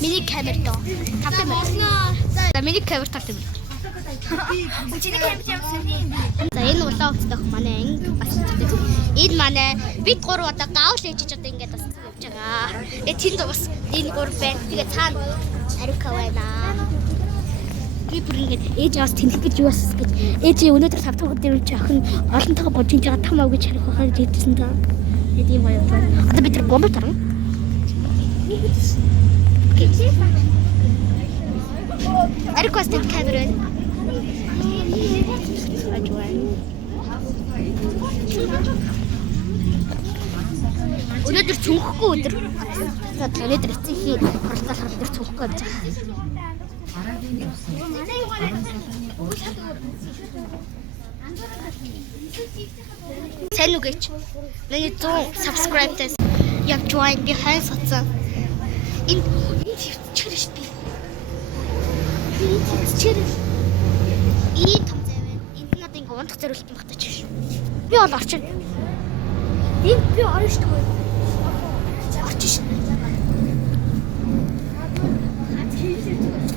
Миний камер доо. Тавтай байна. За миний камер тавтай байна. Чиний камер явуулсан. За энэ улаан утстай манай анги бас гэдэг. Энэ манай бид гурав одоо гавл ээжиж одоо ингээд бас явж байгаа. Тэнд бас энэ гурав байна. Тэгээ цаана Арика байна. Би бүр ингээд ээж аваас тэнхэх гэж юу бас гэж ээжээ өнөөдөр савтахад дээр чи охин олонтойгоо божиж байгаа том ав гэж харих байхаа гэж хэлсэн та. Тэгээд юм гоё байна. Одоо бид тэр гомбо тарна. Арикос тэнд камер байна. Өнөөдөр цүнхэхгүй өдөр. Өнөөдөр эцэг хий хуралдаалахад өдөр цүнхэхгүй байж байгаа. Сайн уу гэж. Миний 100 subscribe-тас яг join би хайн сацсан. Энэ чирэж шүү дээ. Би чирэж. Ийм том зав байна. Энд нь одоо ингээ ундах зориулт юм багтаач шүү. Би бол орчин. Энд би орно шүү дээ. Орчин шүү.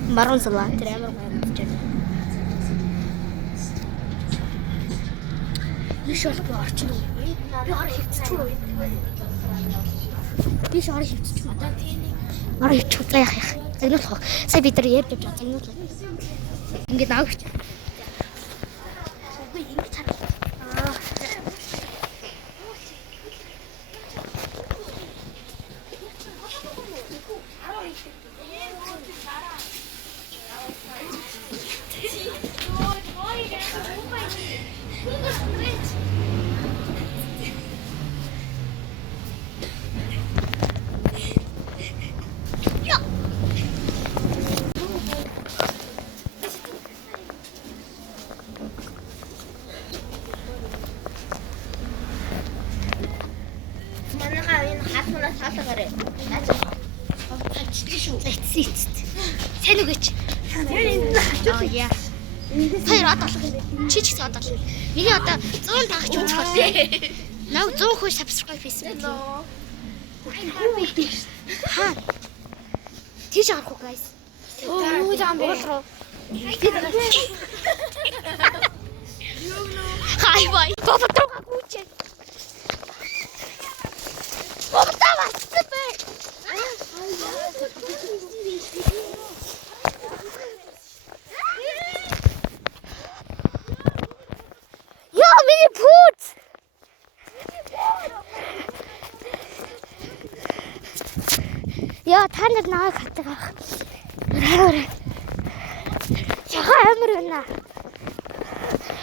Марун сала тэр амар гоё юм чинь. Ишэл би орчин. Би ороо хөвчих. Би шороо хөвчих. Одоо тийм. Ороо хөвчих яах яах. Загнуулах. Сая бид нар ярьж байгаа загнуулах. Ингээд наав гэж. Би ингэж чад. Сайн үгэж. Яа. Тэр одоо чи ч гэсэн одоо. Миний одоо 100 тагч үзэх болтой. Наа 100 хүн subscribe хийсэн. Ха. Тийш харах уу guys. Юу зам болроо. Хай бай. Бобтрог гүчээ. Бобтаваа цэпэ. Яа, та нар наваг хатдаг ах. Яга амар байна.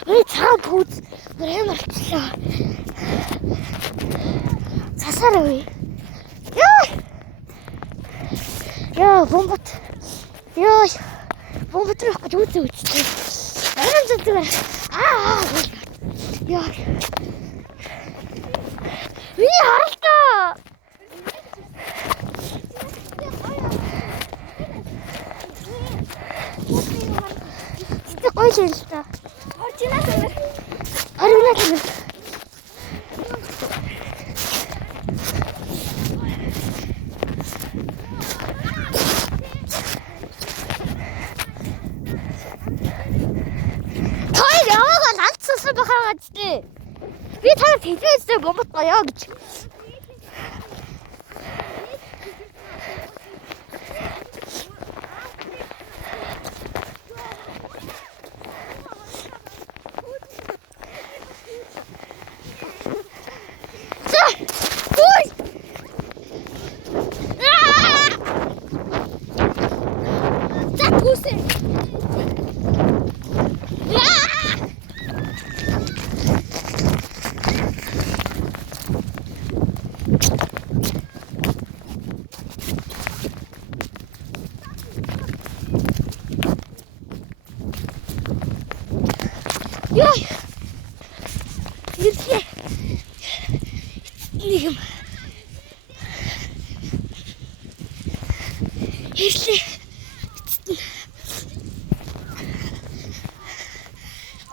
Ой, цаа пүүз. Амар болчихлоо. Цасаар үе. Яа, бомбот. Яа, бомбот рах гэж үзчихлээ. Арам зэнтгээр. Яа. Миний харалтаа. Ой, жинста. Орчинаа тамир. Орчинаа тамир. Той яваа ганцсан бахаргач тий. Би танаа телевизээр бомбот гоёо гэж. Йой! Ирлээ. Нэг юм. Ирлээ.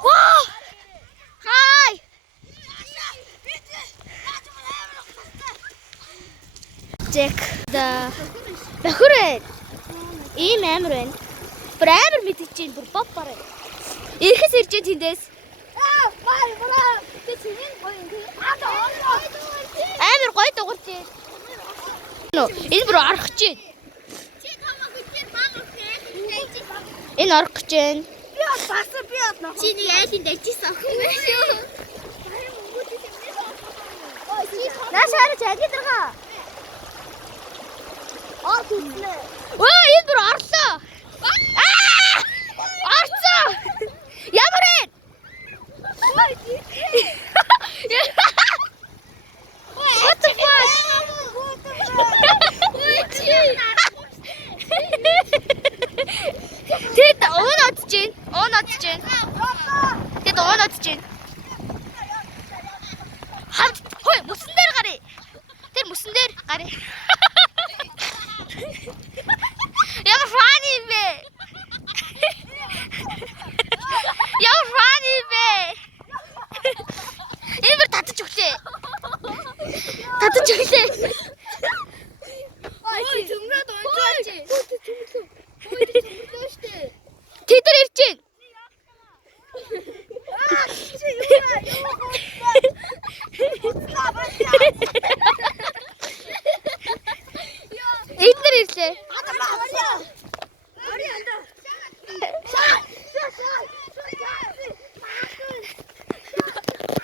Вау! Хай! Check the бахурэ. Ийм амар байна. Бүр амар мэдэж чинь бүр боб бараа. Ирэхээс ирж тэндээс. Амар гоё дуурч. Энэ бүр орох чинь. Энэ орох гэж байна. Би одно. Чи нэг айлын дайжсэн охин байх шүү. Наашаар жагидрага. Түснэ. Энэ бүр орлоо. Орцоо. Ямар вэ? What the fuck? Тэд оонод чинь. Тэд оонод чинь. Хавд. Хой, мөсөн дээр гарыг. Тэр мөсөн дээр гарыг. Ямар фан юм бэ? Ямар фан юм бэ? Эвэр татаж өглөө. Ой, төмрөд онцооч. Тэдэр ирж байна. Эдгээр ирлээ.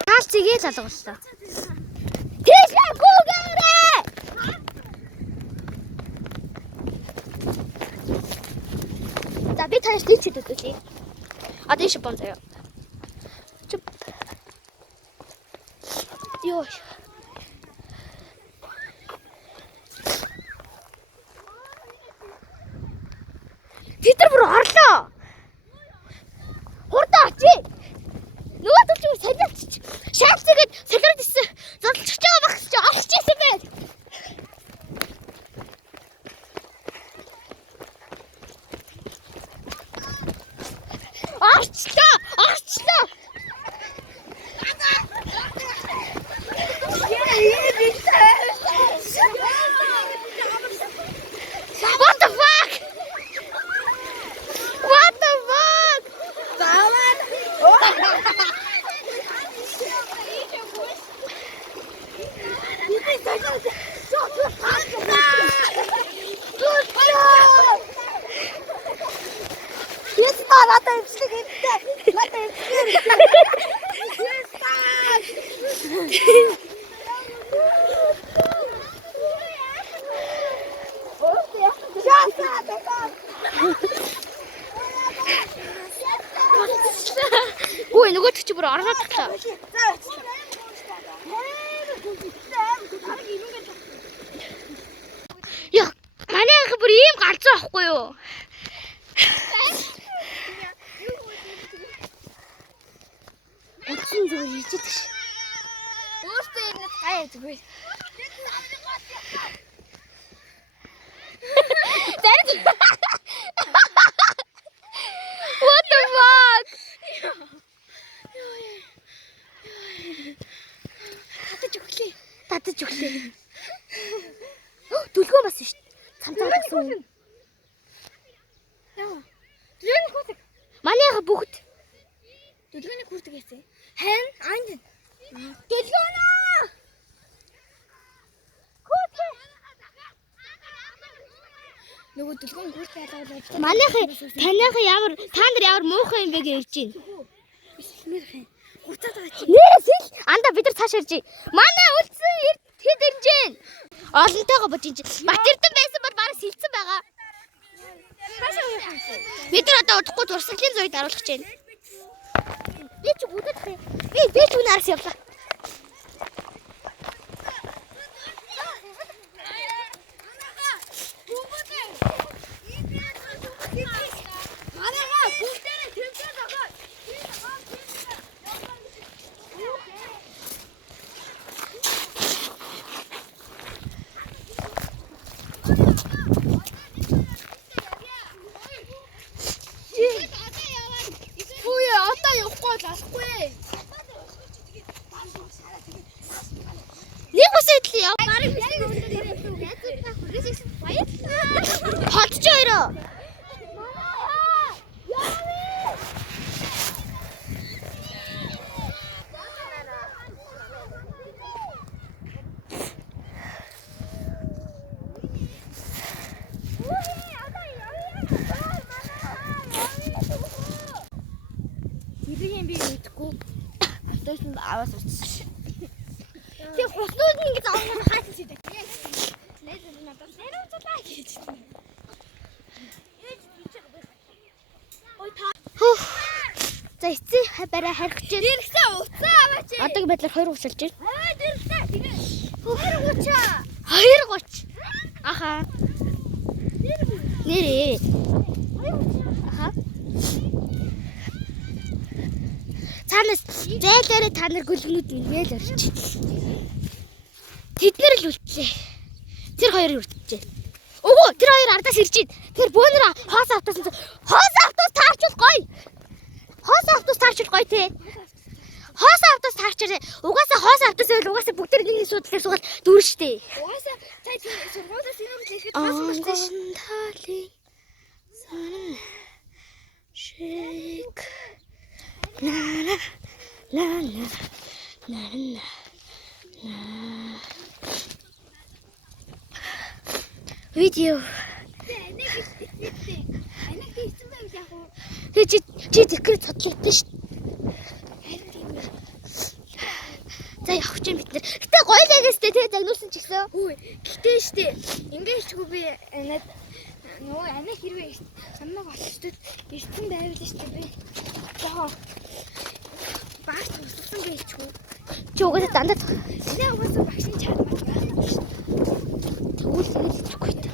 Таас тэгээд залгууллаа. Тийш гүгээрээ. За би танаас тийч хөдөлгөе. А тийш бом заяа. Чуп. Ёо. Питер бүр орлоо. Хурдан очие. Нөгөө төвч солиоч. Шаалцгээд солиорд ирсэн. Зодолчих байгаа байх чи олж ирсэн байл. Арчлаа. What the fuck? Надад имслэг хийдтэй. Ой, нөгөө ч бүр ороод таглаа. Яа, манай анх бүр ийм галзуу ахгүй юу? Утсан зүгээр ирж идэх ш. Өөртөө энэ гай зүгээр. What the fuck? Татаж өглөө. Дүлгөө бас шүү дээ. Цамцаа гэсэн. Яа. Дүлгөөний хүүтэг. Манайха бүгд Дүлгөөний хүүтэг яасан. Хэн? Анд. Дүлгөөнөө. Хүүтэг. Нөгөө дүлгөөний хүүтэг ялгуулж. танайха ямар та нар ямар муухай юм бэ гэж ирж байна. Нэрхэн. Гуртаад байгаа чи. Нэрээс л анда бид нар цааш ирж байна. Манай үлдсэн хэд ирж байна. Олонтойгоо бодож чинь. Батэрдэн байсан бол бараг сэлцэн байгаа. Бид нар одоо удахгүй туршлагын зүйд харуулах гэж байна. Би ч бүдэт хэ. Би ч үнэ арс явлаа. Нэг бас идэл яа. Хотч хоёроо. нь аваас уцсан. Тэг хуснууд нь ингэж авах хаасан чи. Нээд надад нэрэн цалаа гэж. Ой та. За эцэг барай харих чинь. Дэрхсээ уцаа аваач. Одоо байдлаар 2 30 болж байна. Дэрхсээ тэгээ. 2:30. 2:30. Аха. Нэрээ. Аха. Цаанаас зээлээрээ та нар гүлгнүүд ингээл орчих. Тэд нар л үлдлээ. Тэр хоёр үлджээ. Өвөө тэр хоёр ардаас ирж ийн. Тэр бөөнөр хоос автоос таарчул гоё. Хоос автоос таарчул гоё те. Хоос автоос таарчаарэ. Угаасаа хоос автоос байвал угаасаа бүгд нэг суудлаар суугаад дүүрэн штэ. Угаасаа цай сургуулиас юм лэхэд бас мөртэй ш. Шик. На на. Видео. Энийг хийсэн байв яг уу. Чи тэгэхээр цодлогдсон шүү. За явах чинь бид нар. Гэтэ гоё л ягстэй тэгээ загнуулсан ч гэсэн. Хүү. Гэтээ штэ. Ингээд ч би нөгөө анаа хэрвээ санааг олчдод эртэн байвал штэ би. Жоо. Багш туссан гээчгүй. Чи угаасаа дандаа Нэ угаасаа багшийн чад мат байхгүй штэ. тэгвэл хэлэхгүй та.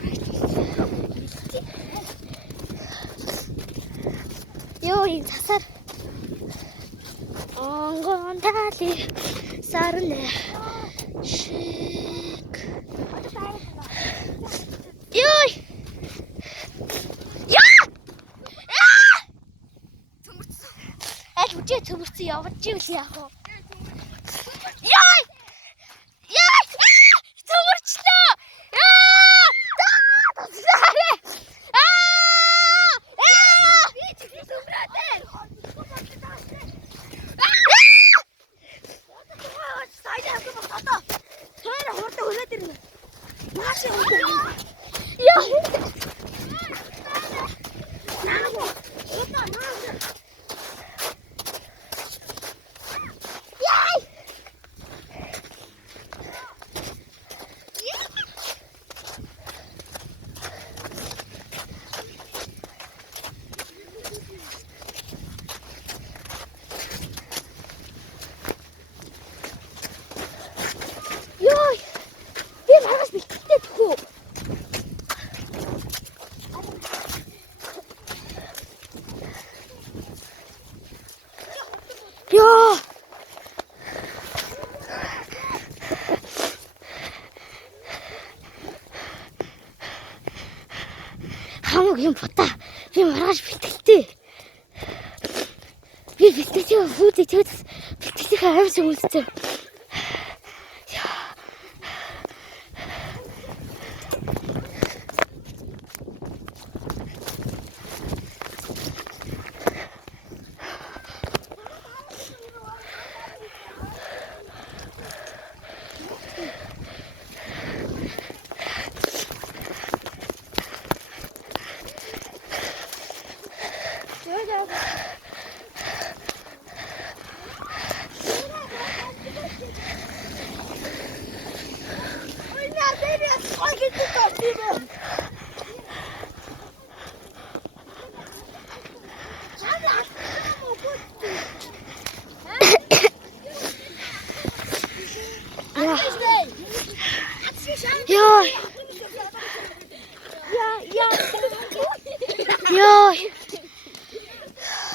Йоо энэ цасаар онгон тали сарне шик. Йой. Төмөрцсөн. Аль үжээ төмөрцсөн явж ивэл яах вэ? Йой. Төмөрчлөө. Хамаг юм бота. Би маргааш битгэлтэй. Би битгэлтэй хүүдээ тэгээд битгэлтэй аимс үлдсэн. Йой.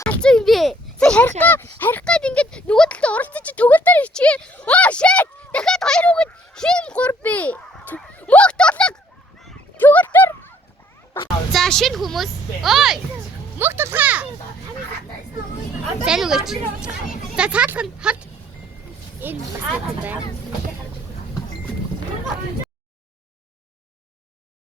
Алцсан юм бэ? Сая харих гээд ингээд нөгөө талд оролцож чи төгөлдөр ичээ. Оо shit. Дахиад 2 үгэд хин 3 бэ. Мөх тодлог. Төгөлдөр. За шинэ хүмүүс. Ой. Мөх тулгаа. Зэн үгээч. За цаалах нь хот. Энэ бас юм байна.